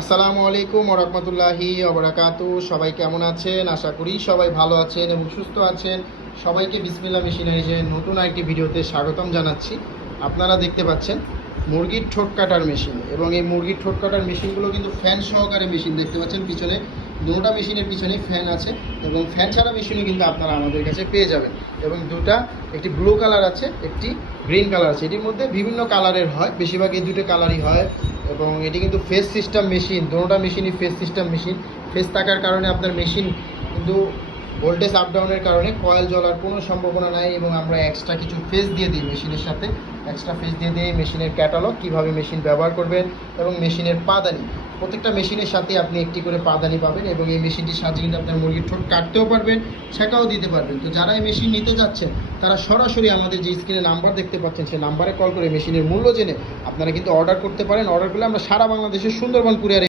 আসসালামু আলাইকুম ওয়া রাহমাতুল্লাহি ওয়া বারাকাতুহু। সবাই কেমন আছেন? আশা করি সবাই ভালো আছেন এবং সুস্থ আছেন। সবাইকে বিসমিল্লাহ মেশিনারিজের নতুন একটি ভিডিওতে স্বাগতম জানাচ্ছি। আপনারা দেখতে পাচ্ছেন মুরগির ঠোঁট কাটার মেশিন, এবং এই মুরগির ঠোঁট কাটার মেশিনগুলো কিন্তু ফ্যান সহকারে মেশিন। দেখতে পাচ্ছেন পিছনে দুটো মেশিনের পিছনে ফ্যান আছে, এবং ফ্যান ছাড়া মেশিনও কিন্তু আপনারা আমাদের কাছে পেয়ে যাবেন। এবং দুটা, একটি ব্লু কালার আছে, একটি গ্রিন কালার আছে। এটির মধ্যে বিভিন্ন কালারের হয়, বেশিরভাগ এই দুটো কালারই হয়। এবং এটি কিন্তু ফেস সিস্টেম মেশিন, দুটোটা মেশিনই ফেস সিস্টেম মেশিন। ফেস থাকার কারণে আপনার মেশিন কিন্তু ভোল্টেজ আপ ডাউনের কারণে কয়েল জ্বলার কোনো সম্ভাবনা নাই। এবং আমরা এক্সট্রা কিছু ফেস দিয়ে দিই মেশিনের সাথে, এক্সট্রা ফেস দিয়ে দিই মেশিনের ক্যাটালগ, কীভাবে মেশিন ব্যবহার করবেন, এবং মেশিনের পাদানি। প্রত্যেকটা মেশিনের সাথে আপনি একটি করে পাদানি পাবেন, এবং এই মেশিনটির সাহায্যে কিন্তু আপনার মুরগির ঠোঁট কাটতেও পারবেন, ছেঁকাও দিতে পারবেন। তো যারা এই মেশিন নিতে যাচ্ছেন তারা সরাসরি আমাদের যে স্ক্রিনে নাম্বার দেখতে পাচ্ছেন সেই নাম্বারে কল করে মেশিনের মূল্য জেনে আপনারা কিন্তু অর্ডার করতে পারেন। অর্ডার করলে আমরা সারা বাংলাদেশের সুন্দরবন কুরিয়ারে